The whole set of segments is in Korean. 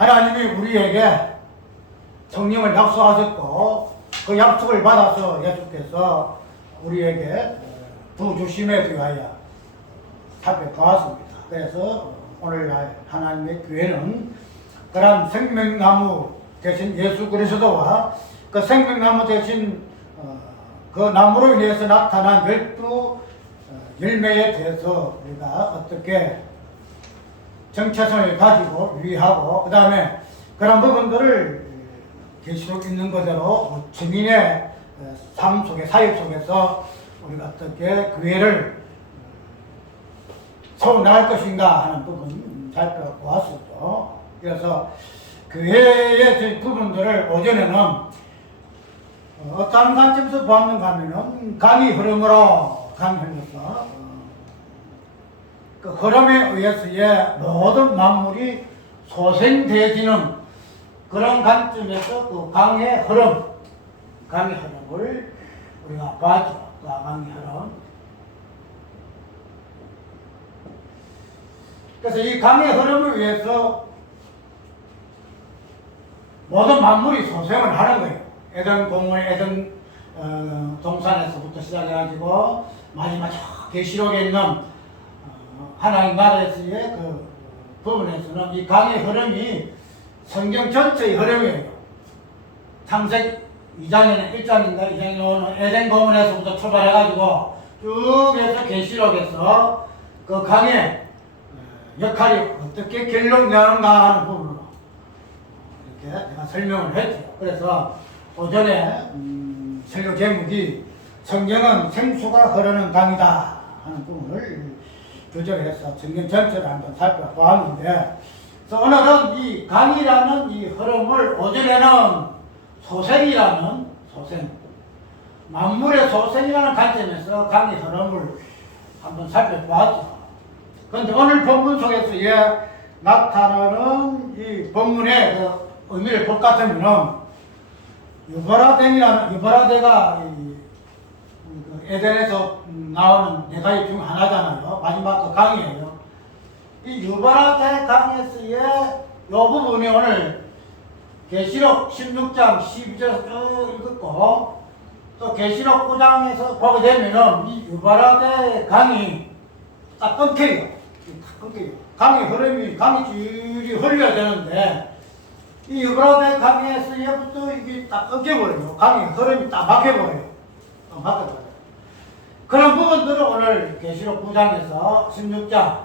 하나님이 우리에게 성령을 약속하셨고 그 약속을 받아서 예수께서 우리에게 부주심에 대하여 살펴보았습니다. 그래서 오늘날 하나님의 교회는 그런 생명나무 대신 예수 그리스도와 그 생명나무 대신 그 나무로 인해서 나타난 12열매에 대해서 우리가 어떻게 정체성을 가지고 유의하고 그 다음에 그런 부분들을 계시록 있는 그대로 증인의 삶 속에 사역 속에서 우리가 어떻게 교회를 세워나갈 것인가 하는 부분 살펴보았었죠. 그래서 교회의 부분들을 오전에는 어떤 관점에서 보았는가 하면은 강의 흐름으로 강의하면서 그 흐름에 의해서의 모든 만물이 소생되어지는 그런 관점에서 그 강의 흐름을 우리가 봤죠. 그 강의 흐름. 그래서 이 강의 흐름을 위해서 모든 만물이 소생을 하는 거예요. 에덴 공원, 에덴 동산에서부터 시작해가지고 마지막 계시록에 있는 하나님 나라에서의 그 부분에서는 이 강의 흐름이 성경 전체의 흐름이에요. 창세기 2장에는 1장인가 2장에 나오는 에덴 공원에서부터 출발해가지고 쭉 해서 계시록에서 그 강의 역할이 어떻게 결론나는가 하는 부분으로 이렇게 내가 설명을 했죠. 그래서 오전에 설교 제목이 성경은 생수가 흐르는 강이다 하는 부분을 주제로 해서 성경 전체를 한번 살펴보았는데, 그래서 오늘은 이 강이라는 이 흐름을 오전에는 소생이라는 만물의 소생이라는 관점에서 강의 흐름을 한번 살펴보았죠. 그런데 오늘 본문 속에서 나타나는 이 본문의 그 의미를 볼 것 같으면은 유브라데가 에덴에서 나오는 네 가지 중 하나잖아요. 마지막 그 강이에요. 이 유브라데 강에서의 이 부분이 오늘 계시록 16장 12절에서 쭉 읽었고 또 계시록 9장에서 보게 되면은 이 유브라데 강이 딱 끊겨요. 강의 흐름이 줄이 흘려야 되는데 이 유브라데 강에서부터 이게 딱 끊겨버려요. 강의 흐름이 딱 막혀버려요. 그런 부분들을 오늘 계시록 9장에서 16장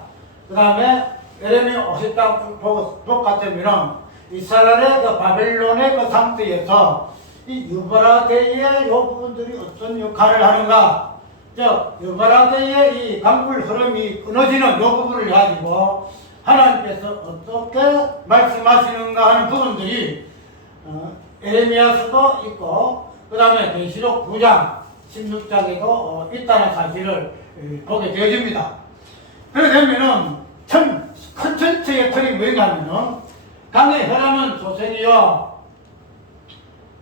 그 다음에 예레미야 50장 볼 같으면 이스라엘의 그 바벨론의 그 상태에서 이 유브라데의 이 부분들이 어떤 역할을 하는가, 즉 유브라데의 이 강물 흐름이 끊어지는 이 부분을 가지고 하나님께서 어떻게 말씀하시는가 하는 부분들이 에레미야서도 있고 그 다음에 계시록 9장 16장에도 있다는 사실을 보게 되어집니다. 그렇게 되면은 큰 전체의 틀이 뭐냐면은 강의 흐름은 소생이요,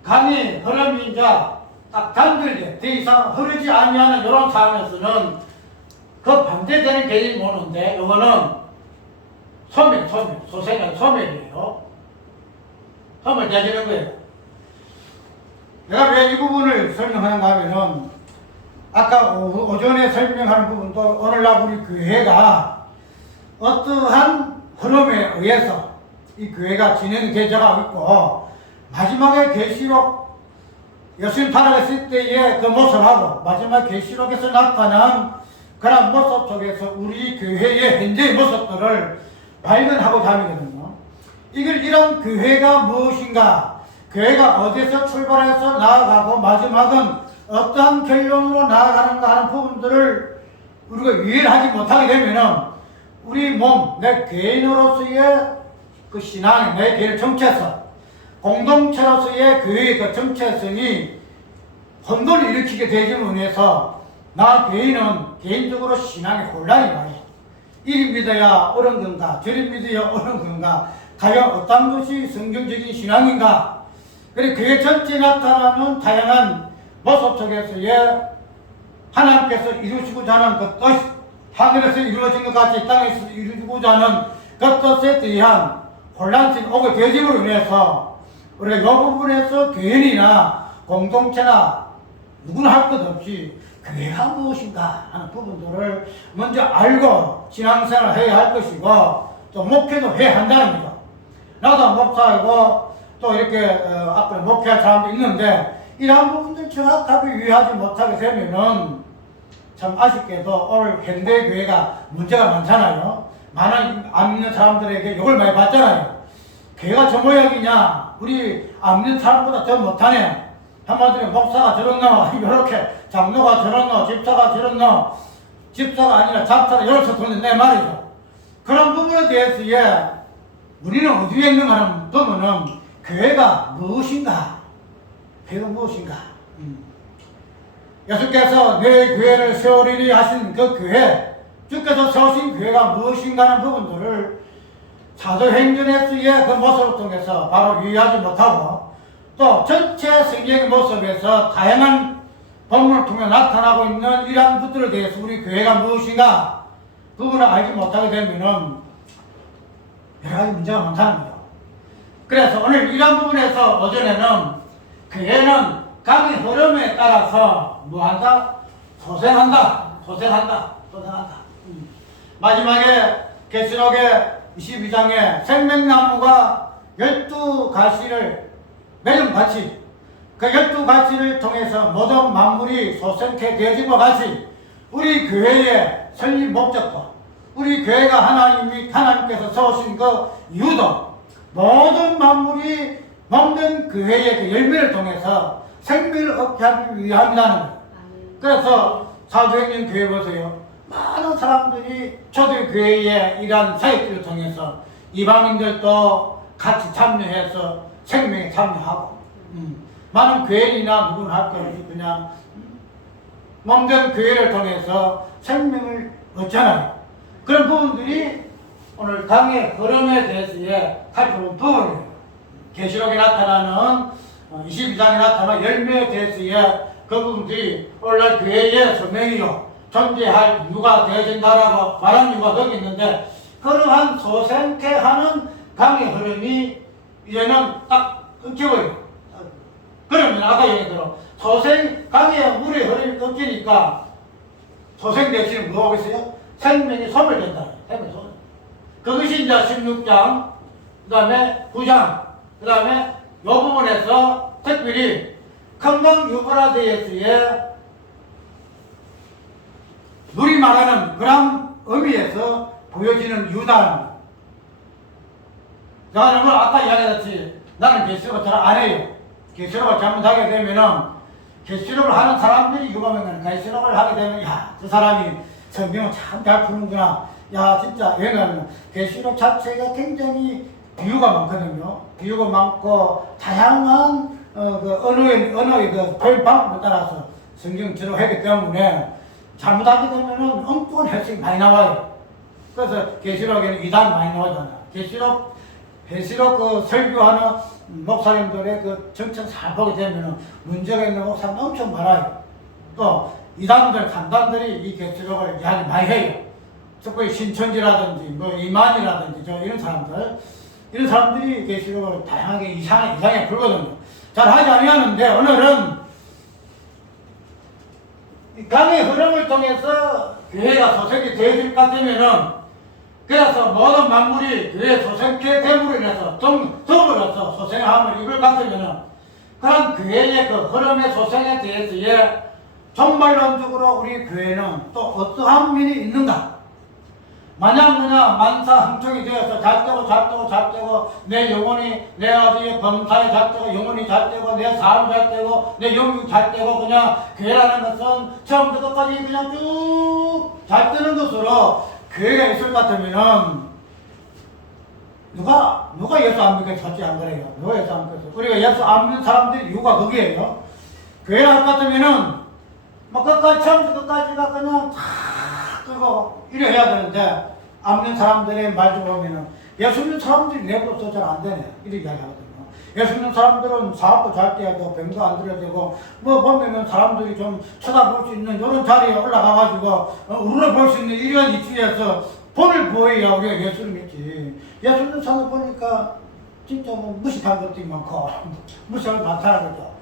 강의 흐름이 이제 딱 단결돼 더 이상 흐르지 아니하는 이런 상황에서는 그 반대되는 개념이 오는데 이거는 소생이 소멸이에요. 소멸되지는 거예요. 내가 왜 이 부분을 설명하는가 하면은 아까 오전에 설명하는 부분도 오늘날 우리 교회가 어떠한 흐름에 의해서 이 교회가 진행되어가고 있고 마지막에 계시록 예수님 타락했을 때의 그 모습하고 마지막 계시록에서 나타난 그런 모습 속에서 우리 교회의 현재의 모습들을 발견하고자 하거든요. 이런 교회가 무엇인가, 교회가 어디서 출발해서 나아가고 마지막은 어떠한 결론으로 나아가는가 하는 부분들을 우리가 이해를 하지 못하게 되면은 우리 몸, 내 개인으로서의 그 신앙, 내 개인의 정체성, 공동체로서의 교회의 그 정체성이 혼돈을 일으키게 되기로 해서 나 개인은 개인적으로 신앙에 혼란이 와요. 이리 믿어야 옳은 건가, 저리 믿어야 옳은 건가, 과연 어떤 것이 성경적인 신앙인가. 그리고 교회 전체에 나타나는 다양한 모습 속에서의 하나님께서 이루시고자 하는 그 뜻, 하늘에서 이루어진 것 같이 땅에서 이루고자 하는 그 뜻에 대한 혼란증 오게 되짐으로 인해서 우리가 이 부분에서 개인이나 공동체나 누구나 할 것 없이 교회가 무엇인가 하는 부분들을 먼저 알고 신앙생활을 해야 할 것이고 또 목회도 해야 한다는 거죠. 나도 목사이고 또 이렇게 앞으로 목회할 사람도 있는데 이러한 부분들 정확하게 이해하지 못하게 되면은 참 아쉽게도 오늘 현대교회가 문제가 많잖아요. 많은 안 믿는 사람들에게 욕을 많이 받잖아요. 교회가 저 모양이냐, 우리 안 믿는 사람보다 더 못하네, 한마디로 목사가 저렇노, 이렇게 장로가 저렇노, 집사가 저렇노, 집사가 아니라 잡사가 이렇게 도는 내 말이죠. 그런 부분에 대해서 우리는 어디에 있는가 하는 부분은 교회가 무엇인가, 교회가 무엇인가. 예수께서 내 교회를 세우리니 하신 그 교회, 주께서 세우신 교회가 무엇인가 하는 부분들을 사도행전에서의 그 모습을 통해서 바로 이해하지 못하고 또 전체 성경의 모습에서 다양한 본문을 통해 나타나고 있는 이러한 것들에 대해서 우리 교회가 무엇인가 부분을 알지 못하게 되면은 여러 가지 문제가 많다는 거죠. 그래서 오늘 이러한 부분에서 오전에는 교회는 강의 흐름에 따라서 뭐한다? 소생한다. 마지막에 계시록의 22장에 생명나무가 12가지를 맺은 같이 그 12가지를 통해서 모든 만물이 소생케 되어진 것 같이 우리 교회의 설립 목적도 우리 교회가 하나님께서 세우신 그 이유도 모든 만물이 몸된 교회의 그 열매를 통해서 생명을 얻게 하기 위함이라는 거예요. 그래서 사도행전 교회 보세요. 많은 사람들이 초대교회의 이러한 사역들을 통해서 이방인들도 같이 참여해서 생명에 참여하고 많은 교회인이나 누구나 할 것 없이 그냥 몸된 교회를 통해서 생명을 얻잖아요. 그런 부분들이 오늘 강의 흐름에 대해서의 살펴본 부분이에요. 계시록에 나타나는 22장에 나타나는 열매에 대해서의 그 부분들이 오늘날 교회의 소명이요 존재할 이유가 되어진다라고 말한 이유가 거기 있는데 그러한 소생케 하는 강의 흐름이 이제는 딱 끊겨버려요. 그러면 아까 얘기대로 강의 물의 흐름이 끊기니까 소생 대신 뭐 하겠어요? 생명이 소멸된다. 생명이 소멸. 그것이 이제 16장, 그 다음에 9장, 그 다음에 이 부분에서 특별히 금강 유브라데스의 물이 말하는 그런 의미에서 보여지는 유다입니다. 여러분 아까 이야기했듯이 나는 계시록을 잘 안 해요. 계시록을 잘못하게 되면은 계시록을 하는 사람들이 유명한 계시록을 하게 되면 저 사람이 성경을 참 잘 푸는구나. 진짜 왜냐하면 계시록 자체가 굉장히 비유가 많거든요. 비유가 많고 다양한 그 언어의 그 표현 방법에 따라서 성경 지록하기 때문에 잘못하게 되면은 엉뚱한 해석이 많이 나와요. 그래서 계시록에는 이단 많이 나오잖아. 계시록 그 설교하는 목사님들의 그 정책 잘 보게 되면은 문제가 있는 목사님 엄청 많아요. 또 이단들, 간단들이 이 계시록을 이야기 많이 해요. 특히 신천지라든지 뭐 이만이라든지 이런 사람들이 계시록을 다양하게 이상하게 풀거든요. 잘 하지 아니하는데 오늘은 이 강의 흐름을 통해서 교회가 소생이 되어질 것 같으면은 그래서 모든 만물이 교회 소생케 됨으로 인해서 더불어서 소생함을 입을 것 같으면은 그런 교회의 그 흐름의 소생에 대해서의 종말론적으로 우리 교회는 또 어떠한 면이 있는가? 만약 그냥 만사함통이 되어서 잘되고 내 영혼이 내 아버지의 범사에 잘되고 영혼이 잘되고 내 삶이 잘되고 내 영육이 잘되고 그냥 교회라는 것은 처음부터 끝까지 그냥 쭉 잘되는 것으로 교회가 있을 것 같으면은 누가 예수 안 믿게 절대 안 그래요. 누가 예수 안 믿겠어? 우리가 예수 안 믿는 사람들이 이유가 거기에요. 교회를 할 것 같으면은 막 끝까지 처음부터 끝까지가 그냥 다 그거 이래 해야 되는데 안 믿는 사람들의 말 좀 보면은 예수 믿는 사람들이 내버려둬 잘 안 되네 이렇게 이야기하거든요. 예수 믿는 사람들은 사업도 잘 돼야 되고 병도 안 들어야 되고 뭐 보면은 사람들이 좀 쳐다볼 수 있는 이런 자리에 올라가가지고 우러볼 수 있는 이런 위치에서 본을 보여야 우리가 예수를 믿지. 예수님 사는 보니까 진짜 뭐 무식한 것들이 많고 무식한 거 많다는 거죠.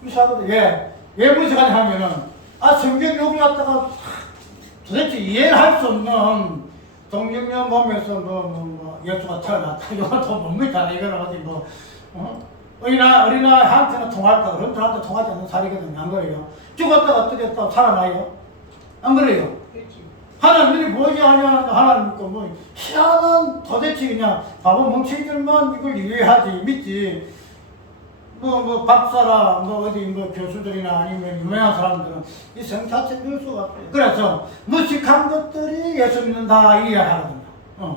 무식하거든. 왜 무식하냐 하면은 성경 여기 갖다가 도대체 이해를 할 수 없는 동정녀 몸에서 예수가 태어났다. 이것도 뭡니까? 이거는 어디 어린아이한테는 통할까? 어른들한테 통하지 않는 살이거든요. 안 그래요? 죽었다가 어떻게 또 살아나요? 안 그래요? 하나님이 뭐지 하냐는 하나님 거 희한한 도대체 그냥 바보 멍청이들만 이걸 이해하지 믿지. 박사라 어디 교수들이나 아니면 유명한 사람들은 이 성 자체 배울 수가 없어요. 그래서 무식한 것들이 예수 믿는다 이해하거든요.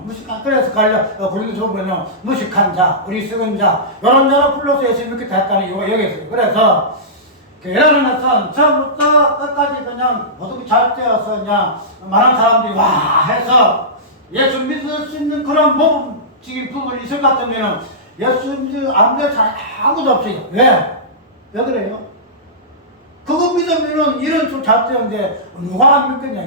무식한 그래서 고린도서 보면은 무식한 자, 어리석은 자 이런 자로 불러서 예수 믿게 했다는 이유가 여기 있어요. 그래서 계라는 것은 처음부터 끝까지 그냥 모두 잘 되어서 그냥 많은 사람들이 와 해서 예수 믿을 수 있는 그런 몸직인 부분이 있을 것 같으면은 예수 안 믿을 사람 아무도 없어요. 왜? 왜 그래요? 그거 믿으면은 이런 좀 잘 되는데 누가 안 믿겠냐?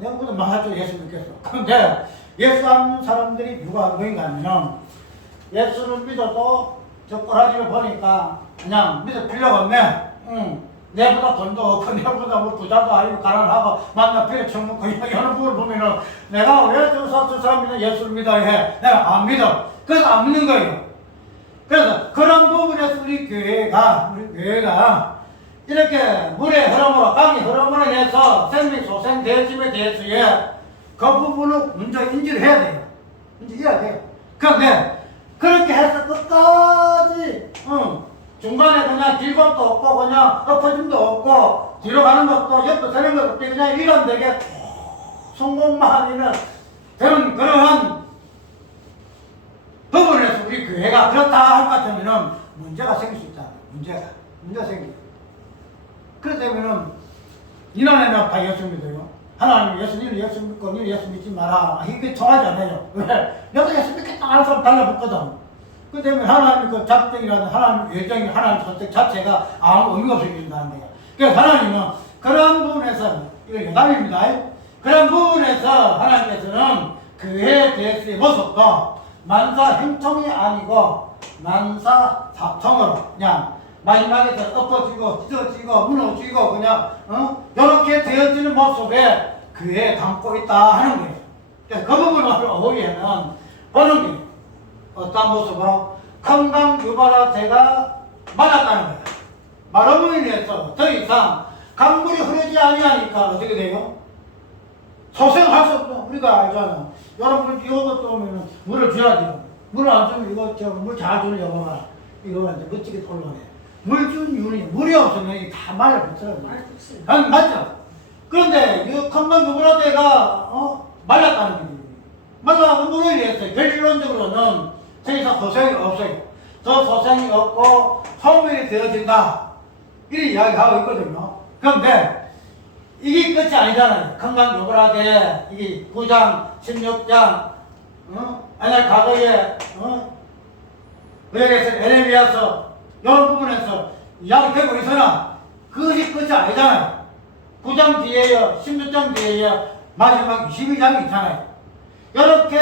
내가보다 많았죠. 예수 믿겠어. 그런데 예수 안 믿는 사람들이 누가 안 보인가 하면은 예수를 믿어도 저 꼬라지를 보니까 그냥 믿을 필요가 없네. 내보다 돈도 없고 내보다 부자도 아니고 가난하고 만나 배에 처먹고 이런 부분을 보면은 내가 왜 저 사람이 예수를 믿어야 해? 내가 안 믿어. 그래서 안 믿는 거예요. 그래서 그런 부분에서 우리 교회가 이렇게 물의 흐름으로 강의 흐름으로 인해서 생명 소생 대심에 대해서의 그 부분을 먼저 인지를 해야 돼요. 인지해야 돼요. 그런데 그렇게 해서 끝까지 중간에 그냥 길것도 없고 그냥 엎어짐도 없고 뒤로 가는 것도 옆도 서는 것도 없고 그냥 이런데게 성공만 하면 되는 그러한 부분에서 우리 교회가 그렇다 할 것 같으면 문제가 생길 수 있다. 문제가 생겨. 그렇다면은 이나네나 다 예수 믿어요. 하나님 예수님은 예수 믿고 니는 예수 믿지 마라. 이게 통하지 않아요. 왜? 내가 예수 믿겠다 하는 사람 달라붙거든. 그 때문에 하나님 그 작정이라든 하나님 예정이 하나님 선택 자체가 아무 의미가 없어진다는 거예요. 그래서 하나님은 그런 부분에서 이거 여담입니다. 그런 부분에서 하나님께서는 교회에 대해서의 모습도 만사 형통이 아니고 만사 사통으로 그냥 마지막에서 엎어지고 찢어지고 무너지고 그냥 이렇게 되어지는 모습에 교회에 담고 있다 하는 거예요. 그래서 그 부분을 보기에는 보는 게 어떤 모습으로 건강 유발화제가 맞았다는 거예요. 마름으로 인해서 더 이상 강물이 흐르지 아니하니까 어떻게 돼요? 소생할 수 없어. 우리가 알잖아. 여러분 이것도 오면 물을 줘야 돼요. 물을 안 주면 이거 물 잘 주는 여봐라. 이거 이제 멋지게 올라오네. 물 준 이유는 물이 없으면 이게 다 말라붙어요. 맞죠? 그런데 이 건강 유발화제가 말랐다는 거예요. 말라음으로 인해서 결론적으로는 더 이상 소생이 없어요. 더 소생이 없고 소멸이 되어진다. 이렇게 이야기하고 있거든요. 그런데 이게 끝이 아니잖아요. 건강 유발화제 이게 9장, 16장, 아니 과거에 그에게서 에레미야서 이런 부분에서 이야기되고 있으나 그것이 끝이 아니잖아요. 9장 뒤에요, 16장 뒤에요, 마지막 22장이 있잖아요. 이렇게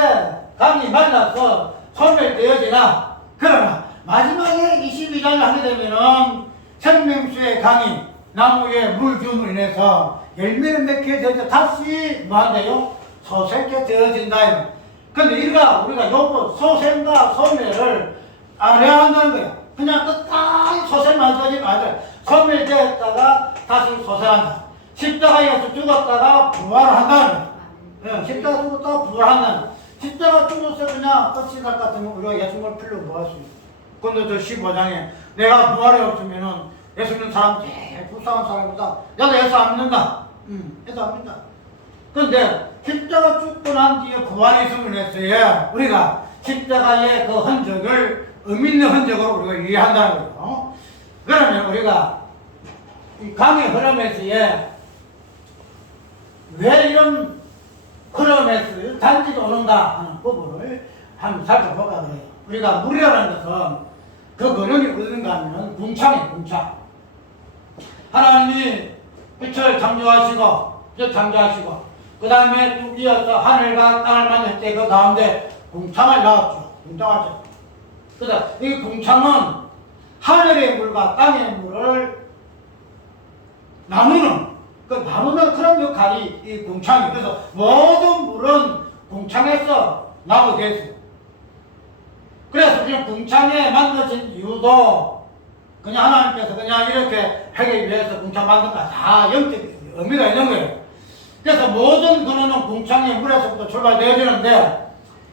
강이 말라서 소멸되어지나 그러나 마지막에 22장을 하게 되면은 생명수의 강이 나무에 물 줌으로 인해서 열매를 맺게 되어서 다시 뭐한대요? 소생케 되어진다. 근데 우리가 요거 소생과 소멸을 안 해야 한다는 거야. 그냥 끝까지 소생만 되지 말고 소멸되었다가 다시 소생한다. 십자가에서 죽었다가 부활을 한다는 거야. 십자가 죽었다가 부활한다는 거야. 십자가 죽어서 그냥 끝이 날 것 같으면 우리가 예수님을 필요 뭐 할 수 있어. 근데 저 15장에 내가 부활이 없으면은 예수 믿는 사람 제일 불쌍한 사람이다. 나도 예수 안 믿는다. 예수 안 믿는다. 그런데 십자가 죽고 난 뒤에 부활이 있음을 했어요. 우리가 십자가의 그 흔적을 의미 있는 흔적으로 우리가 이해한다는 거예요. 그러면 우리가 이 강의 흐름에서의 왜 이런 흐름에서 단지가 오는가 하는 부분을 한번 살펴보자 그래요. 우리가 물이라는 것은 그 근원이 어딘가 하면 궁창이에요. 궁창. 하나님이 빛을 창조하시고 그 다음에 쭉 이어서 하늘과 땅을 만들 때 그 가운데 궁창을 낳았죠. 궁창하죠. 그래서 이 궁창은 하늘의 물과 땅의 물을 나누는 그런 역할이 이 궁창이에요. 그래서 모든 물은 궁창에서 나오게 되어 있어요. 그래서 그냥 궁창에 만들어진 이유도 그냥 하나님께서 그냥 이렇게 하기 위해서 궁창 만든 거 다 영적 의미가 있는 거예요. 그래서 모든 근원은 궁창의 물에서부터 출발되어지는데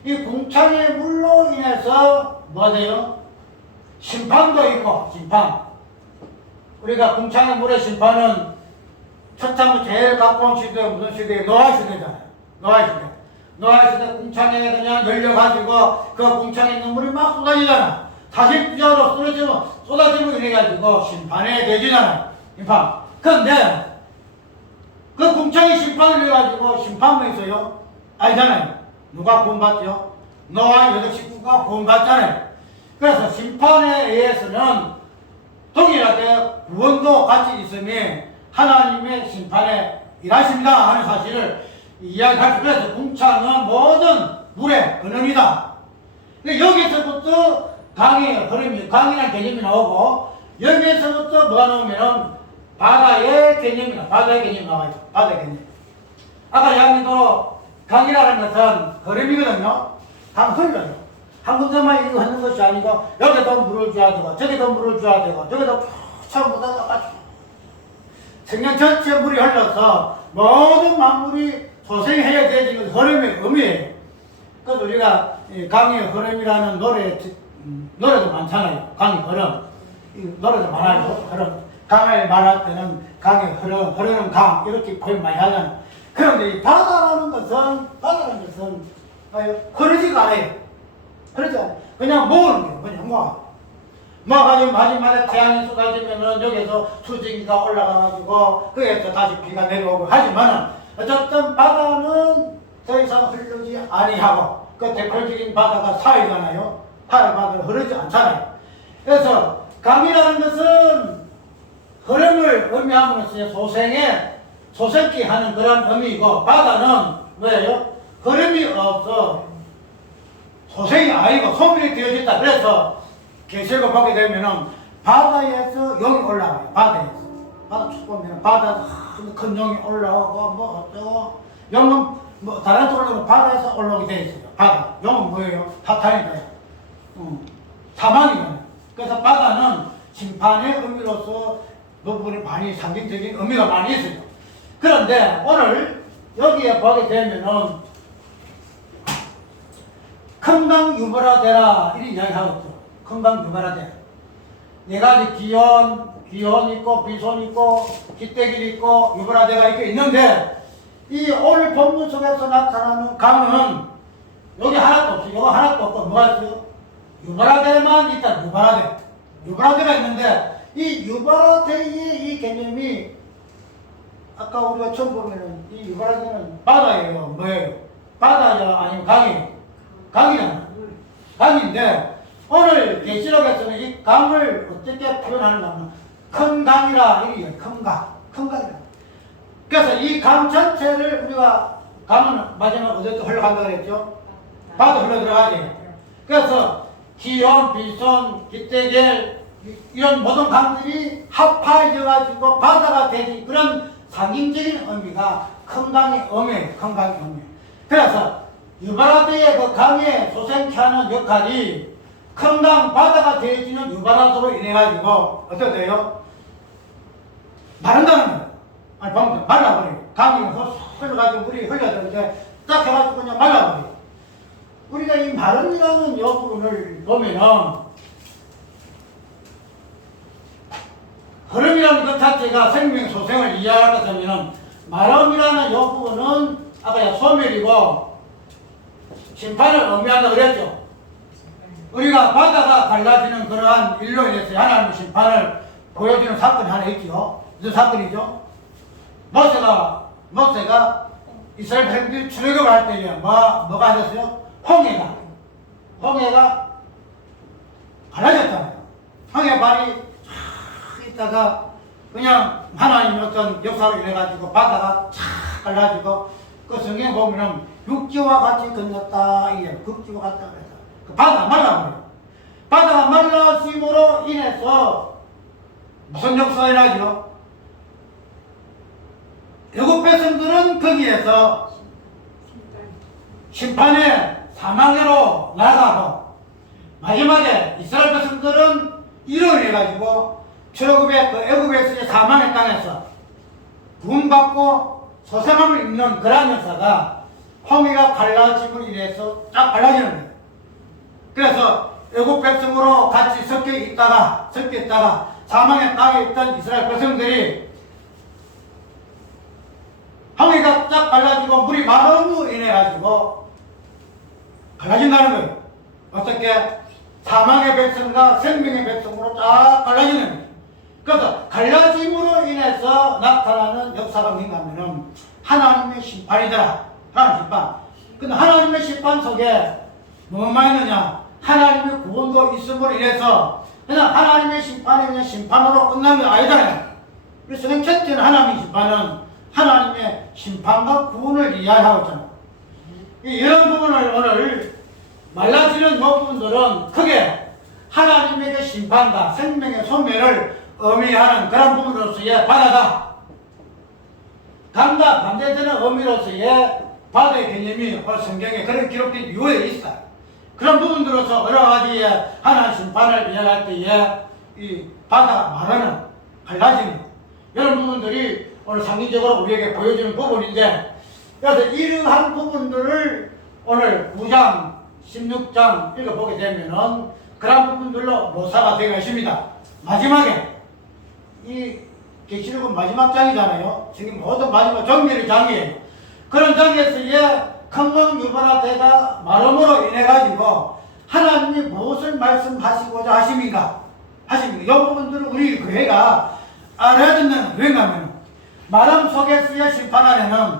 이 궁창의 물로 인해서 뭐가 돼요? 심판도 있고 심판. 우리가 궁창의 물의 심판은 첫장부 제일 가까운 시대가 무슨 시대에 노아 시대잖아요. 노아 시대. 노아 시대 궁창에 그냥 열려가지고 그 궁창에 있는 물이 막 쏟아지잖아. 사실주자로 쏟아지면 이래가지고 심판에 되지잖아요. 심판. 그런데 그 궁창이 심판을 해가지고 심판만 있어요? 아니잖아요. 누가 구원받죠? 노아 여덟 식구가 구원받잖아요. 그래서 심판에 의해서는 동일하게 구원도 같이 있으니 하나님의 심판에 일하십니다 하는 사실을 이야기할 수 있어서 궁창은 모든 물의 근원이다. 여기서부터 강의 흐름이, 강이라는 개념이 나오고 여기에서부터 뭐가 나오면은 바다의 개념이 바다의 개념이 나와요. 바다의 개념. 아까 이야기도 강이라는 것은 흐름이거든요. 강 흐르죠. 한 군데만 이거 하는 것이 아니고 여기도 물을 줘야 되고 저기도 물을 줘야 되고 저기도 전부 다 똑같이 천년 전체 물이 흘러서 모든 만물이 소생해야 되는 흐름의 의미예요. 그래서 우리가 강의 흐름이라는 노래도 많잖아요. 강의 흐름. 노래도 많아요. 흐름. 강을 말할 때는 강의 흐르는 강 이렇게 표현 많이 하잖아요. 그런데 이 바다라는 것은 흐르지가 않아요. 흐르지 않아요. 그냥 모으는 거예요. 그냥 모아가지고 마지막에 태양이 쏟아지면은 여기서 수증기가 올라가가지고 거기에서 다시 비가 내려오고 하지만은 어쨌든 바다는 더 이상 흐르지 아니하고 그 대표적인 바다가 사이잖아요. 바다가 흐르지 않잖아요. 그래서 강이라는 것은 흐름을 의미함으로써 소생기 하는 그런 의미이고 바다는 뭐예요? 흐름이 없어 소생이 아니고 소멸이 되어졌다. 그래서 계시록을 보게 되면은 바다에서 용이 올라와요. 바다에서 바다 쭉 보면 바다에서 큰 용이 올라오고 뭐 어쩌고 용은 뭐 다른 쪽으로 바다에서 올라오게 되어 있어요. 바다 용은 뭐예요? 사탄이에요. 사망이잖아요. 그래서 바다는 심판의 의미로서 부분이 많이 상징적인 의미가 많이 있어요. 그런데 오늘 여기에 보게 되면은 큰강 유발하되라 이런 이야기 하거든요. 큰강 유발하되라. 네 가지 기온 있고 비손 있고 기대길 있고 유발하되가 이렇게 있는데 이 오늘 본문 속에서 나타나는 강은 여기 하나도 없어요. 여기 하나도 없고 뭐가 있어요? 유발하되만 있다. 유발하되가 있는데 이 유발하되의 이 개념이 아까 우리가 처음 보면은 이 유발하되는 바다예요. 뭐예요? 바다야 아니면 강이에요? 강이잖아. 강인데 오늘 계시록에서는 이 강을 어떻게 표현하는가 하면 큰 강이라 이게 큰 강이라. 그래서 이 강 전체를 우리가 강은 마지막 어디서 흘러간다 그랬죠? 바다 흘러 들어가지. 그래서 기온, 비손, 기대겔 이런 모든 강들이 합하여 가지고 바다가 되지 그런 상징적인 의미가 큰 강의 의미예요. 큰 강의 의미. 그래서 유발하드의 그 강에 소생케 하는 역할이 큰 강 바다가 되어지는 유발하드로 인해 가지고 어떻게 돼요? 마른다는 거예요. 아니 방금 말라버려요. 강이 흘러가지고 물이 흘려들는데 딱 해가지고 그냥 말라버려요. 우리가 이 마름이라는 요 부분을 보면은 흐름이라는 것 자체가 생명 소생을 이해할 것 같으면 마름이라는 요 부분은 아까 소멸이고 심판을 의미한다 그랬죠. 우리가 바다가 갈라지는 그러한 일로 인해서 하나님의 심판을 보여주는 사건이 하나 있죠. 무슨 사건이죠? 모세가 이스라엘 백성들이 출애굽을 할 때에 뭐가 하셨어요? 홍해가 갈라졌잖아요. 홍해발이 있다가 그냥 하나님의 어떤 역사로 인해가지고 바다가 착 갈라지고 그 성경에 보면은 육지와 같이 건넜다. 이게 국지와 같다 그래서 그 바다가 말라버려요. 바다가 말라짐으로 인해서 무슨 역사가 일어나죠? 애국 백성들은 거기에서 심판의 사망으로 나가고 마지막에 이스라엘 백성들은 일을 해가지고 출애굽의 그 애굽에서의 사망의 땅에서 구원받고 소생함을 입는 그러한 역사가 홍해가 갈라짐으로 인해서 쫙 갈라지는 거예요. 그래서 애국 백성으로 같이 섞여 있다가 사망의 땅에 있던 이스라엘 백성들이 홍해가 쫙 갈라지고 물이 마름으로 인해 가지고 갈라진다는 거예요. 어떻게? 사망의 백성과 생명의 백성으로 쫙 갈라지는 거예요. 그래서 갈라짐으로 인해서 나타나는 역사가 뭔가 하면은 하나님의 심판이더라. 하나님의 심판. 근데 하나님의 심판 속에 뭐가 있느냐? 하나님의 구원도 있음으로 인해서 그냥 하나님의 심판이 그냥 심판으로 끝난 게 아니잖아요. 그래서 첫째는 하나님의 심판은 하나님의 심판과 구원을 이야기하고 있잖아요. 이런 부분을 오늘 말라지는 이 부분들은 크게 하나님에게 심판과 생명의 소멸을 의미하는 그런 부분으로서의 바다다. 강과 반대되는 의미로서의 바다의 개념이 성경에 그런 기록된 이유에 있어요. 그런 부분들로서 여러 가지의 하나님 심판을 이야기할 때에 이 바다가 말하는 갈라지는 이런 부분들이 오늘 상징적으로 우리에게 보여주는 부분인데, 그래서 이러한 부분들을 오늘 9장, 16장 읽어보게 되면은 그런 부분들로 묘사가 되어 있습니다. 마지막에 이 계시록은 마지막 장이잖아요. 지금 모든 마지막 정리의 장이에요. 그런 장에서의 큰강유발화대가 말음으로 인해 가지고 하나님이 무엇을 말씀하시고자 하십니까? 이 부분들을 우리 교회가 알아야 된다는 왜냐하면 말음 속에서의 심판 안에는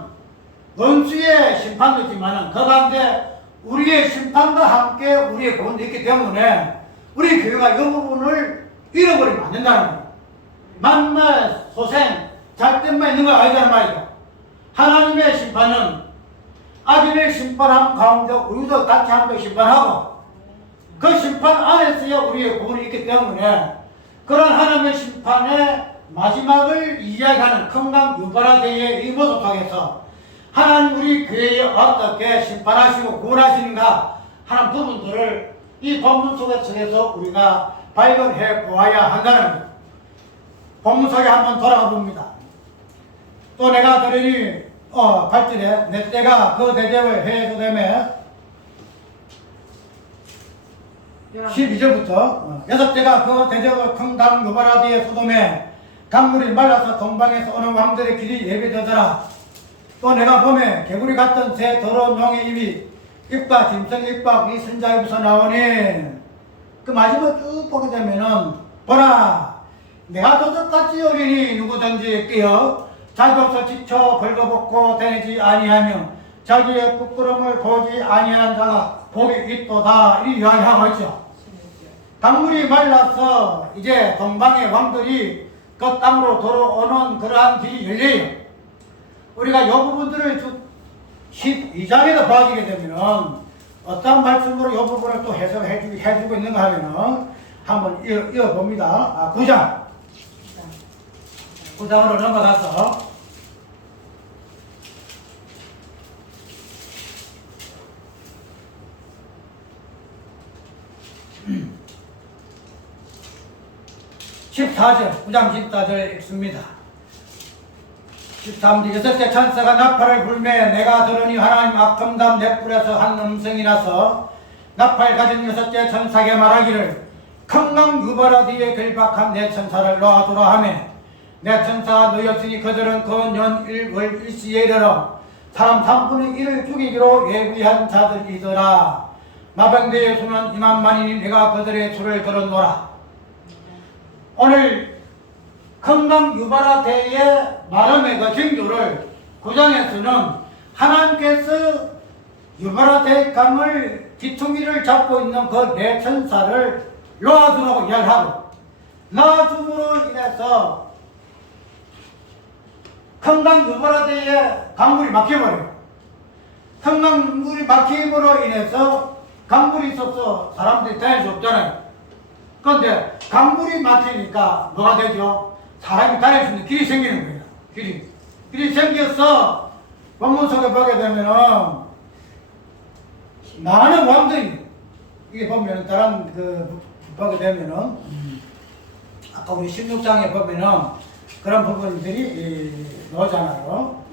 원수의 심판도 있지만 그 가운데 우리의 심판과 함께 우리의 구원도 있기 때문에 우리 교회가 이 부분을 잃어버리면 안 된다는 거예요. 만날 소생 잘못만 있는 거 아니다는 말이죠. 하나님의 심판은 아비를 심판한 가운데 우리도 같이 함께 심판하고 그 심판 안에서야 우리의 구원이 있기 때문에 그런 하나님의 심판의 마지막을 이야기하는 큰강 유발화대의 이 모습 속에서 하나님 우리 교회에 어떻게 심판하시고 구원하시는가 하는 부분들을 이 본문 속에서 우리가 발견해 보아야 한다는 거예요. 본문 속에 한번 돌아가 봅니다. 또 내가 들으니 8절에 내 때가 그 대접을 해주되매 12절부터 여섯 때가 그 대접을 큰 강 유발하디에 소돔에 강물이 말라서 동방에서 오는 왕들의 길이 예배되더라. 또 내가 보매 개구리 같은 새 더러운 용의 입이 입과 짐승 입과 이 선자 입에서 나오니 그 마지막 쭉 보게 되면은 보라 내가 도둑같이 어리니 누구든지 끼어 자기 옷을 지쳐 벌거벗고 다니지 아니하며 자기의 부끄러움을 보지 아니한 자가 복이 있도다 이 이야기하고 있죠. 강물이 말라서 이제 동방의 왕들이 그 땅으로 돌아오는 그러한 길이 열려요. 우리가 이 부분들을 12장에도 봐주게 되면 어떤 말씀으로 이 부분을 또 해주고 있는가 하면은 한번 이어봅니다. 9장으로 넘어가서 14절, 9장 14절 읽습니다. 13절 여섯째 천사가 나팔을 불매 내가 들으니 하나님 악금담 넷불에서 한 음성이 나서 나팔 가진 여섯째 천사에게 말하기를 큰강 유발하디에 결박한 내 천사를 놓아두라 하매 내 천사가 놓였으니 그들은 그 년 1월 1시에 이르러 사람 3분의 1을 죽이기로 예비한 자들이더라. 마병대의 수는 2만만이니 내가 그들의 수를 들었노라. 오늘 큰강 유발화대의 말음의 그 징조를 9장에서는 하나님께서 유발화대 강을 뒤퉁이를 잡고 있는 그 네 천사를 놓아주라고 이야기하고 놓아줌으로 인해서 큰강 유발화대의 강물이 막혀버려요. 성강물이 막힘으로 인해서 강물이 있어서 사람들이 다닐 수 없잖아요. 그런데 강물이 막히니까 뭐가 되죠? 사람이 다닐 수 있는 길이 생기는 거예요. 길이 생겨서 본문 속에 보게 되면은 많은 왕들이 이게 보면 다른 보게 되면은 아까 우리 16장에 보면은 그런 부분들이 나오잖아요.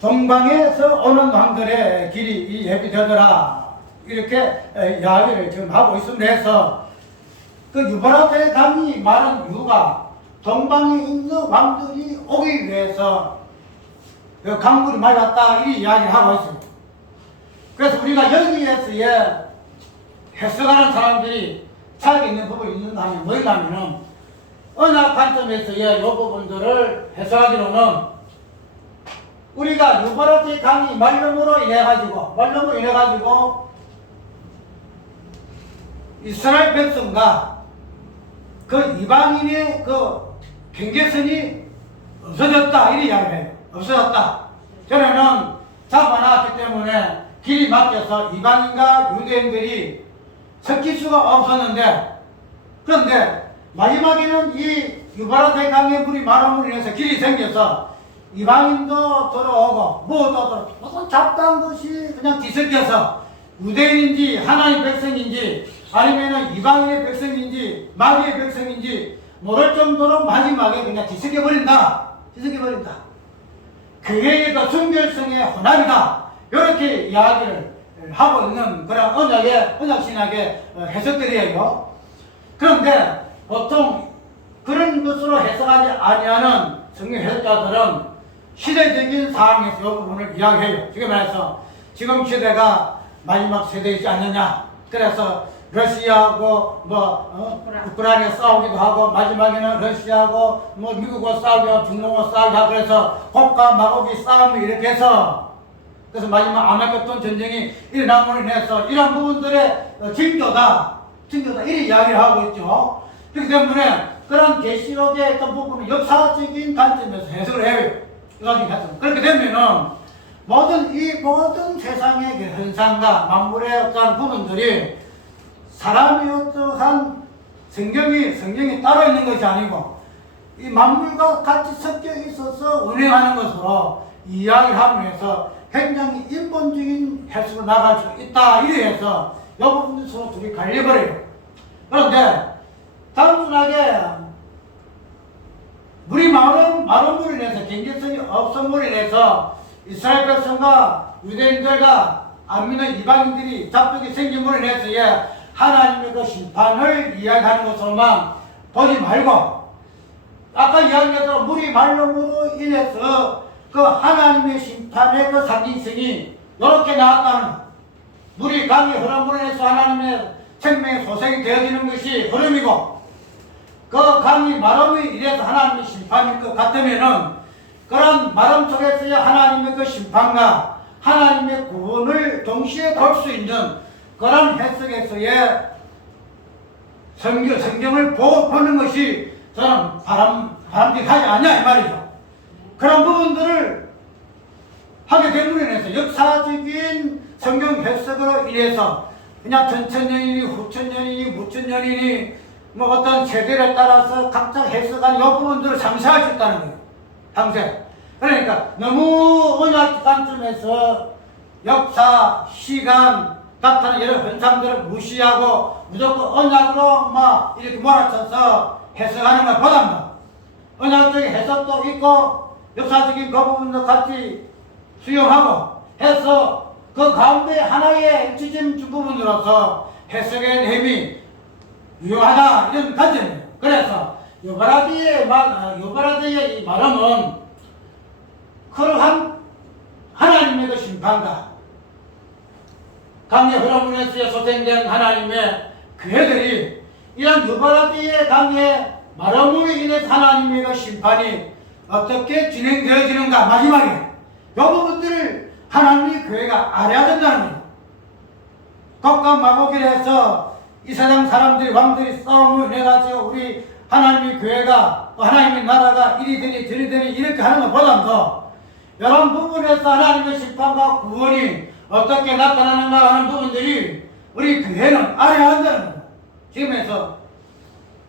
동방에서 오는 왕들의 길이 예비되더라 이렇게 이야기를 지금 하고 있음을 해서 그 유브라데 강이 말한 이유가 동방에 있는 왕들이 오기 위해서 그 강물이 맑았다 이 이야기를 하고 있습니다. 그래서 우리가 여기에서의 해석하는 사람들이 차이가 있는 부분이 있는가 하면 뭐냐면은 언약 관점에서의 이 부분들을 해석하기로는 우리가 유브라데 강이 말름으로 인해가지고 이스라엘 백성과 그 이방인의 그 경계선이 없어졌다 이런 이야기를 해요. 없어졌다. 전에는 잡아놨기 때문에 길이 막혀서 이방인과 유대인들이 섞일 수가 없었는데, 그런데 마지막에는 이 유브라데 강의 물이 마름으로 인해서 길이 생겨서 이방인도 들어오고 무슨 잡다한 것이 그냥 뒤섞여서 유대인인지 하나님 백성인지 아니면은 이방인의 백성인지 마귀의 백성인지 모를 정도로 마지막에 그냥 뒤섞여버린다. 그게 그 순결성의 혼합이다. 이렇게 이야기를 하고 있는 그런 언약신학의 해석들이에요. 그런데 보통 그런 것으로 해석하지 아니하는 성경 해석자들은 시대적인 상황에서 이 부분을 이야기해요. 지금 말해서 지금 시대가 마지막 세대이지 않느냐. 그래서 러시아하고 우크라이나 싸우기도 하고 마지막에는 러시아하고 미국하고 싸우고 중동하고 싸우고 하고 그래서 곡과 마곡이 싸움을 이렇게 해서 그래서 마지막 아메르카톤 전쟁이 일어남으로 인해서 이런 부분들의 징조다 이런 이야기를 하고 있죠. 그렇기 때문에 그런 계시록의 어떤 부분은 역사적인 관점에서 해석을 해요. 그렇게 되면은 모든 세상의 현상과 만물의 어떤 부분들이 사람의 어떠한 성경이 따로 있는 것이 아니고 이 만물과 같이 섞여 있어서 운행하는 것으로 이야기를 하면서 굉장히 인본적인 해석으로 나갈 수 있다 이래서 이 부분도 서로 둘이 갈려버려요. 그런데 단순하게 물이 마름으로 인해서 경계선이 없음으로 인해서 이스라엘 백성과 유대인들과 안 믿는 이방인들이 잡적이 생김으로 인해서 하나님의 그 심판을 이야기하는 것으로만 보지 말고 아까 이야기한 대로 물이 마름으로 인해서 그 하나님의 심판의 그 상징성이 이렇게 나왔다는 물이 강의 흐름으로 인해서 하나님의 생명의 소생이 되어지는 것이 흐름이고 그 강이 마름에 인해서 하나님의 심판일 것 같으면은 그런 마름 속에서의 하나님의 그 심판과 하나님의 구원을 동시에 볼 수 있는 그런 해석에서의 성경을 보는 것이 저는 바람직하지 않냐 이 말이죠. 그런 부분들을 하게 됨으로 인해서 역사적인 성경 해석으로 인해서 그냥 전천년이니 후천년이니 무천년이니 어떤 세대를 따라서 각자 해석한 이 부분들을 상쇄할 수 있다는 거예요. 상쇄. 그러니까 너무 언약 관점에서 역사, 시간, 나타나는 여러 현상들을 무시하고 무조건 언약으로 이렇게 몰아쳐서 해석하는 것보다는 언약적인 해석도 있고 역사적인 그 부분도 같이 수용하고 해서 그 가운데 하나의 지침 부분으로서 해석의 힘이 유용하다 이런 관점이에요. 그래서 유브라데의 이 말음은 그러한 하나님의 그 심판과 강의 흐름으로 해서 소생된 하나님의 교회들이 이런 유브라데의 강의 말음으로 인해서 하나님의 그 심판이 어떻게 진행되어지는가 마지막에 이 부분들을 하나님의 교회가 알아야 된다는 거예요. 곡과 마곡이라 해서 이 세상 사람들이 왕들이 싸움을 해가지고 우리 하나님의 교회가 또 하나님의 나라가 이리 되니 저리 되니 이렇게 하는 것보다도 이런 부분에서 하나님의 심판과 구원이 어떻게 나타나는가 하는 부분들이 우리 교회는 알아야 한다는 거예요. 지금에서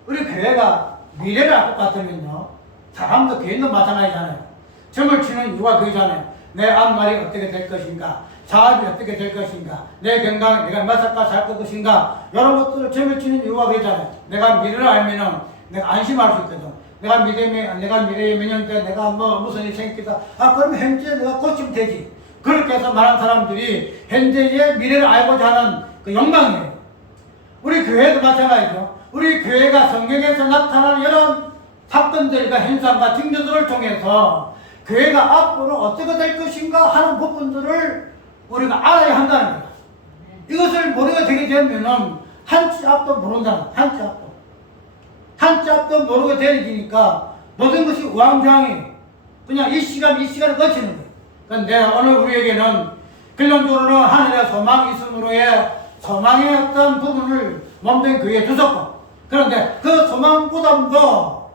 우리 교회가 미래를 알 것 같으면요, 사람도 교회도 마찬가지잖아요. 점을 치는 이유가 그거잖아요. 내 앞날이 어떻게 될 것인가, 사업이 어떻게 될 것인가, 내 건강, 내가 몇 살까지 살 것인가, 이런 것들을 점을 치는 이유가 그거잖아요. 내가 미래를 알면은 내가 안심할 수 있거든. 내가 미래에 몇 년 때 내가 무슨 일이 생기다. 그럼 현재 내가 고치면 되지. 그렇게 해서 많은 사람들이 현재의 미래를 알고자 하는 그 욕망이에요. 우리 교회도 마찬가지죠. 우리 교회가 성경에서 나타나는 이런 사건들과 현상과 징조들을 통해서 교회가 앞으로 어떻게 될 것인가 하는 부분들을 우리가 알아야 한다는 거예요. 이것을 모르게 되게 되면은 한치 앞도 모른다는 거예요. 한치 앞도 모르게 되니까 모든 것이 우왕좌왕이 그냥 이 시간을 거치는 거예요. 그런데 오늘 우리에게는 결론적으로는 하늘에 소망이 있으므로의 소망의 어떤 부분을 몸된 교회에 주셨고, 그런데 그 소망보다도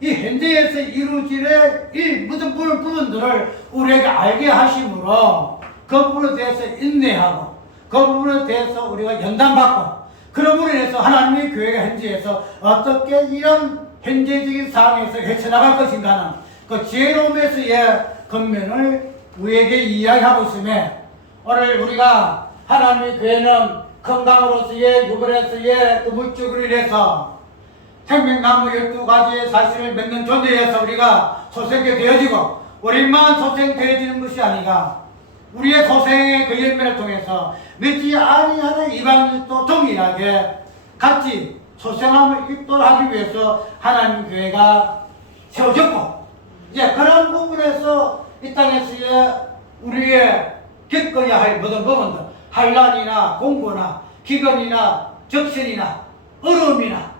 이 현재에서 이루어질 이 모든 부분들을 우리에게 알게 하심으로 그 부분에 대해서 인내하고 그 부분에 대해서 우리가 연단받고, 그런 부분에 대해서 하나님의 교회가 현재에서 어떻게 이런 현재적인 상황에서 헤쳐나갈 것인가는 그 지혜로움에서의 근면을 우리에게 이야기하고 있음에, 오늘 우리가 하나님의 교회는 건강으로서의 유별에서의 물질으로 인해서 생명나무 12가지의 사실을 맺는 존재에서 우리가 소생게 되어지고, 우리만 소생되어지는 것이 아니라 우리의 소생의 그 열매를 통해서 믿지 아니하는 이방인도 동일하게 같이 소생함을 입도하기 위해서 하나님 교회가 세워졌고, 이제 그런 부분에서 이 땅에서의 우리의 겪어야 할 모든 부분들, 환난이나 공고나 기근이나 적신이나 어려움이나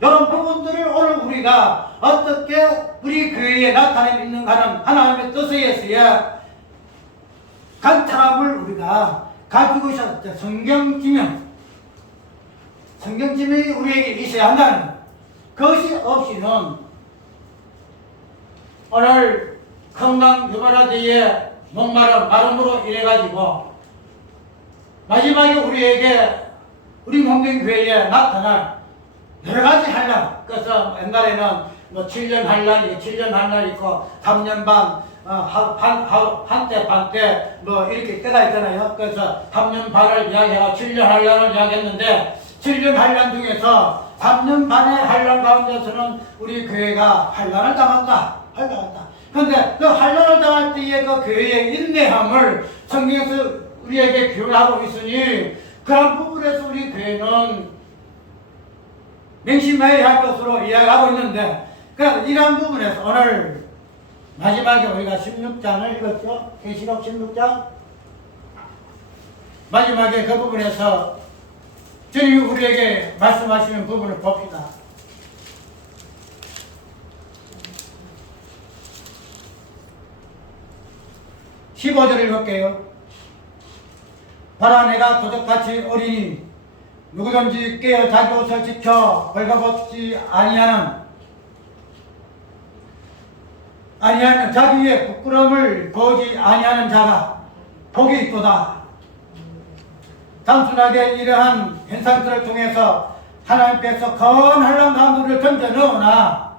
이런 부분들을 오늘 우리가 어떻게 우리 교회에 나타내 있는가는 하나님의 뜻에 의해서의 관찰함을 우리가 가지고 있었죠. 성경지명이 우리에게 있어야 한다는 것. 그것이 없이는 오늘 건강 유발화제의 목마른 마름으로 인해가지고 마지막에 우리 몸된 교회에 나타날 여러가지 환란, 그래서 옛날에는 7년 환란 있고 3년 반, 한때 반때 이렇게 때가 있잖아요. 그래서 3년 반을 이야기하고 7년 환란을 이야기했는데, 7년 환란 중에서 3년 반의 환란 가운데서는 우리 교회가 환란을 당한다. 그런데 그 환란을 당할 때의 그 교회의 인내함을 성경에서 우리에게 교훈하고 있으니, 그런 부분에서 우리 교회는 명심해야 할 것으로 이야기하고 있는데, 그래서 이러한 부분에서 오늘 마지막에 우리가 16장을 읽었죠. 계시록 16장 마지막에 그 부분에서 주님이 우리에게 말씀하시는 부분을 봅시다. 15절을 읽을게요. 바라 내가 도적같이 어리니 누구든지 깨어 자기 옷을 지켜 벌거벗지 아니하는 자기의 부끄러움을 보지 아니하는 자가 복이 있도다. 단순하게 이러한 현상들을 통해서 하나님께서 큰 환난 가운데를 던져 넣으나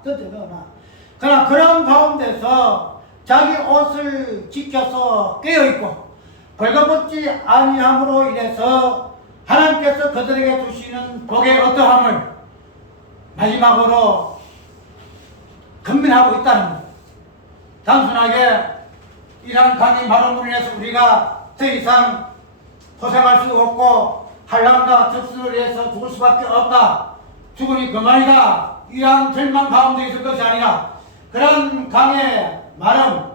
그러나 그런 가운데서 자기 옷을 지켜서 깨어있고 벌거벗지 아니함으로 인해서 하나님께서 그들에게 주시는 복의 어떠함을 마지막으로 근면하고 있다는 것. 단순하게 이러한 강의 발언으로 인해서 우리가 더 이상 고생할 수 없고 환난과 적신을 위해서 죽을 수밖에 없다, 죽으니 그만이다, 이러한 절망 가운데 있을 것이 아니라, 그런 강의 마름,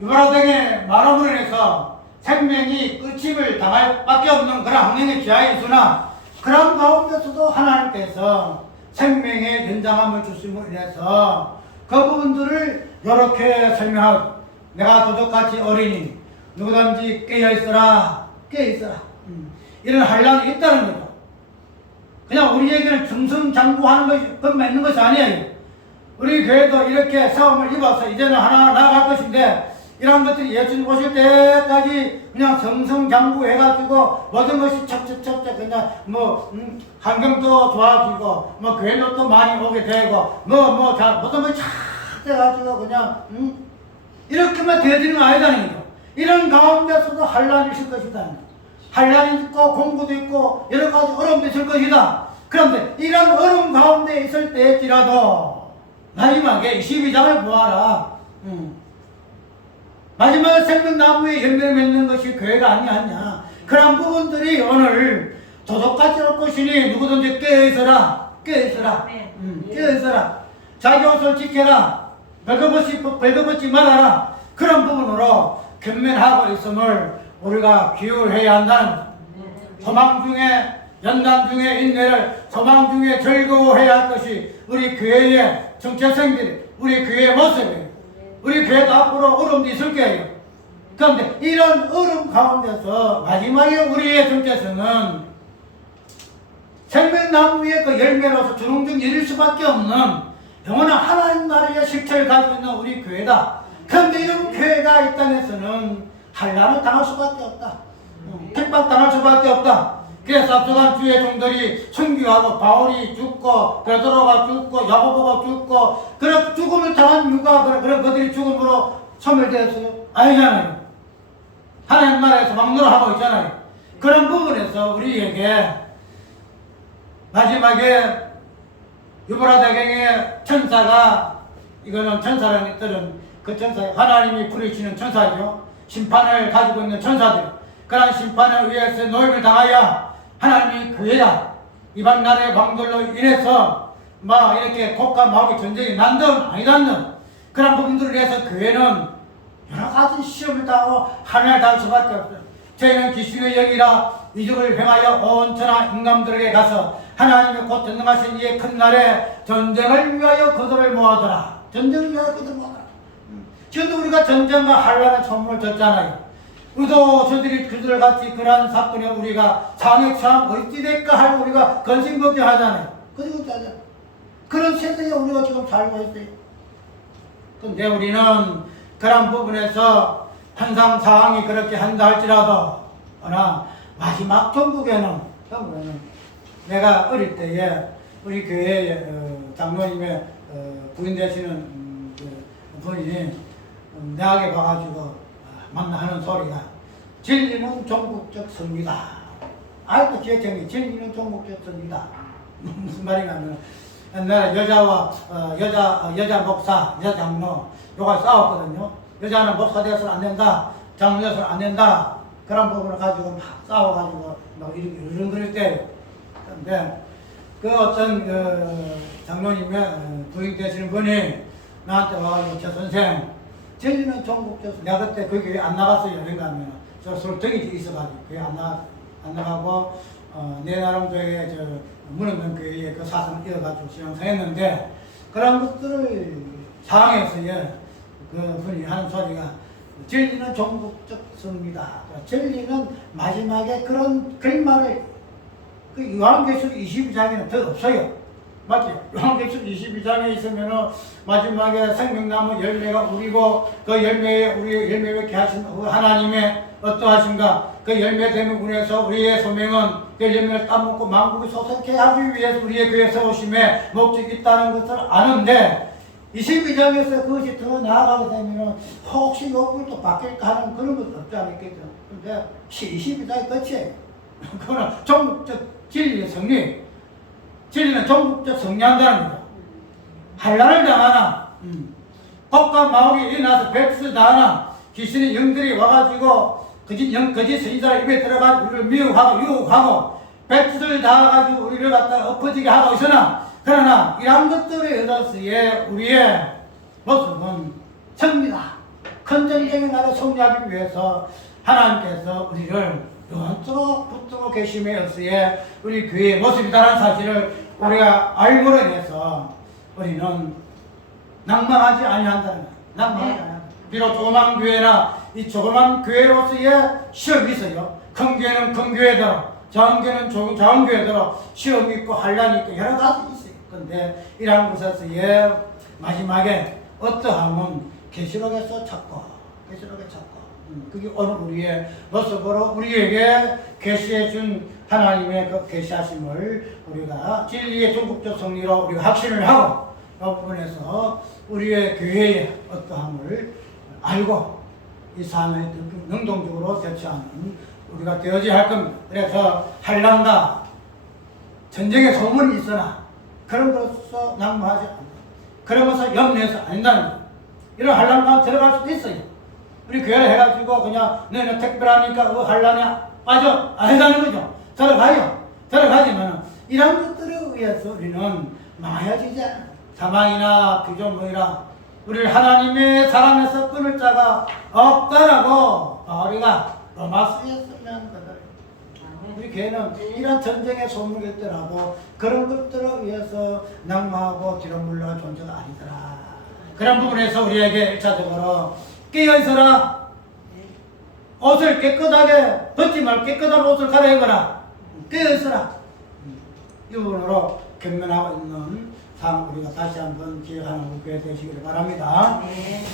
유발화 등의 마름으로 인해서 생명이 끝임을 당할 밖에 없는 그런 환경에 처해 있으나, 그런 가운데서도 하나님께서 생명의 연장함을 주심으로 인해서 그 부분들을 이렇게 설명하고, 내가 도적같이 어리니 누구든지 깨어있어라. 이런 환란이 있다는 거죠. 그냥 우리에게는 승승장구하는 것이 그건 맞는 것이 아니에요. 우리 교회도 이렇게 싸움을 입어서 이제는 하나 나아갈 것인데 이런 것들이 예수님 오실 때까지 그냥 승승장구 해가지고 모든 것이 첩첩첩첩 그냥 환경도 좋아지고 교회도 또 많이 오게 되고 모든 것이 잘 돼가지고 그냥 이렇게만 되어지는 거 아니다는 거죠. 이런 가운데서도 환란이 있을 것이다. 환란이 있고 공부도 있고 여러 가지 어려움도 있을 것이다. 그런데 이런 어려움 가운데 있을 때일지라도 마지막에 12장을 보아라. 마지막에 생명나무에 열매 맺는 것이 교회가 아니었냐. 그런 부분들이 오늘 도둑같이 올 것이니 누구든지 깨어있어라. 깨어있어라. 자기 옷을 지켜라. 벌거벗지 말아라. 그런 부분으로 견면하고 있음을 우리가 기울해야 한다는 소망 중에 연단 중에 인내를 소망 중에 즐거워해야 할 것이 우리 교회의 정체성들이 우리 교회의 모습이에요. 우리 교회도 앞으로 어려움도 있을 거예요. 그런데 이런 어려움 가운데서 마지막에 우리의 정체성은 생명나무 위에 그 열매로서 주렁주렁 열릴 수밖에 없는 영원한 하나님 나라의 실체를 가지고 있는 우리 교회다. 그런데 이런 교회가 이 땅에서는 환란을 당할 수밖에 없다. 핍박당할 수밖에 없다. 그래서 앞서간 주의 종들이 선교하고 바울이 죽고 베드로가 죽고 야고보가 죽고 그런 죽음을 당한 이유가 그런 그들이 죽음으로 소멸되었어요? 아니잖아요. 하나님 나라에서 막노하고 있잖아요. 그런 부분에서 우리에게 마지막에 유브라데경의 천사가 이거는 천사라는 뜻은 그 천사 하나님이 부르시는 천사죠. 심판을 가지고 있는 천사들. 그러한 심판을 위해서 노임을 당하여 하나님이 교회다. 이방 나라의 왕들로 인해서 이렇게 곡과 마옥의 전쟁이 난든 아니난든 그런 부분들을 위해서 교회는 여러 가지 시험을 당하고 하나님을 당할 수밖에 없어요. 저희는 귀신의 영이라 이적을 행하여 온 천하 인간들에게 가서 하나님의 곧 전능하신 이의 큰 날에 전쟁을 위하여 그들을 모아더라. 전쟁을 위하여 그들을 모아더라. 지금도 우리가 전쟁과 환란의 선물을 줬잖아요. 우리도 저들이 그들 같이 그러한 사건에 우리가 장애참 어찌 될까 할 우리가 근심걱정하잖아요. 근심걱정하잖아요. 그런 세상에 우리가 지금 살고 있어요. 근데 우리는 그런 부분에서 항상 상황이 그렇게 한다 할지라도 그러나 마지막 전국에는 내가 어릴 때에 우리 교회 장로님의 부인 되시는 분이 내하게 가가지고 만나는 소리가 진리는 종국적 선이다. 아이고 기억쟁이 진리는 종국적 선이다. 무슨 말이냐면 옛날에 여자와 여자 목사, 여자 장로 요가 싸웠거든요. 여자는 목사 되어서는 안 된다. 장로 되어서는 안 된다. 그런 부분을 가지고 막 싸워가지고 막 이런 그럴 때 근데 그 어떤 장로님의 부인 되시는 분이 나한테 와가지고 저 선생 진리는 종국적 내가 그때 그 교회 안 나갔어요. 여행 가면 저 솔등이 있어가지고 교회 안 나가고 내 나름대로의 저 무너진 교회에 그 사상을 이어가지고 신앙생했는데 그런 것들을 상황에서의 그 분이 하는 소리가 진리는 종국적 성이다. 진리는 마지막에 그런 결말을 그 요한계시록 22장에는 더 없어요. 맞지? 요한계시록 22장에 있으면은 마지막에 생명나무 열매가 우리고 그 열매에 우리 열매 맺게 하신 하나님의 어떠하신가 그 열매 되는 분에서 우리의 소명은 그 열매를 따먹고 만국이 소속해 하기 위해서 우리의 교회 세우심에 목적이 있다는 것을 아는데 22장에서 그것이 더 나아가게 되면 혹시 요구도 바뀔까 하는 그런 것도 없지 않겠죠. 근데 22장이 끝이에요. 그거는 종국적 진리의 성리. 진리는 종국적 성리한다는 거죠. 환란을 당하나, 복과 마옥이 일어나서 백수 당하나, 귀신의 영들이 와가지고 거짓 선지자의 입에 들어가서 우리를 미혹하고 유혹하고 백수를 당해가지고 우리를 갖다 엎어지게 하고 있으나 그러나 이러한 것들에 의해서의 우리의 모습은 승리다. 큰 전쟁의 날에 승리하기 위해서 하나님께서 우리를 영원토록 붙들고 계심에 의해 우리 교회의 모습이다라는 사실을 우리가 알고로 인해서 우리는 낭만하지 아니한다는 거예요. 낭만하지 아니한다. 비록 조그만 교회나 이 조그만 교회로서의 시험이 있어요. 큰 교회는 큰 교회대로 자원교는 자원교회대로 시험이 있고 환란이 있고 여러 가지 있어요. 근데 이러한 곳에서의 마지막에 어떠함은 계시록에서 찾고 그게 오늘 우리의 모습으로 우리에게 계시해 준 하나님의 그 계시하심을 우리가 진리의 전국적 성리로 우리가 확신을 하고 이 부분에서 우리의 교회의 어떠함을 알고 이 삶을 능동적으로 대처하는 우리가 되어져야 할 겁니다. 그래서 환난과 전쟁의 소문이 있으나 그런 것으로 낙무하지 않고 그러면서 염려해서 안 된다는 거예요. 이런 환난과 들어갈 수도 있어요. 우리 교회를 해가지고 그냥 너는 특별하니까 그 환난에 빠져 안 된다는 거죠. 들어가지만 이런 것들에 의해서 우리는 망해지지 않아요. 사망이나 비존모이나 우리를 하나님의 사랑에서 끊을 자가 없다라고 우리가 로마서에 쓰면 거다. 우리 교회는 이런 전쟁의 소문이 있더라도 그런 것들을 위해서 낙마하고 뒤로 물러갈 존재가 아니더라. 그런 부분에서 우리에게 1차적으로 깨어있어라. 옷을 깨끗하게 벗지 말고 깨끗한 옷을 갈아입어라. 깨어있어라. 이 부분으로 견면하고 있는 삶 우리가 다시 한번 기억하는 교회 되시기를 바랍니다. 네.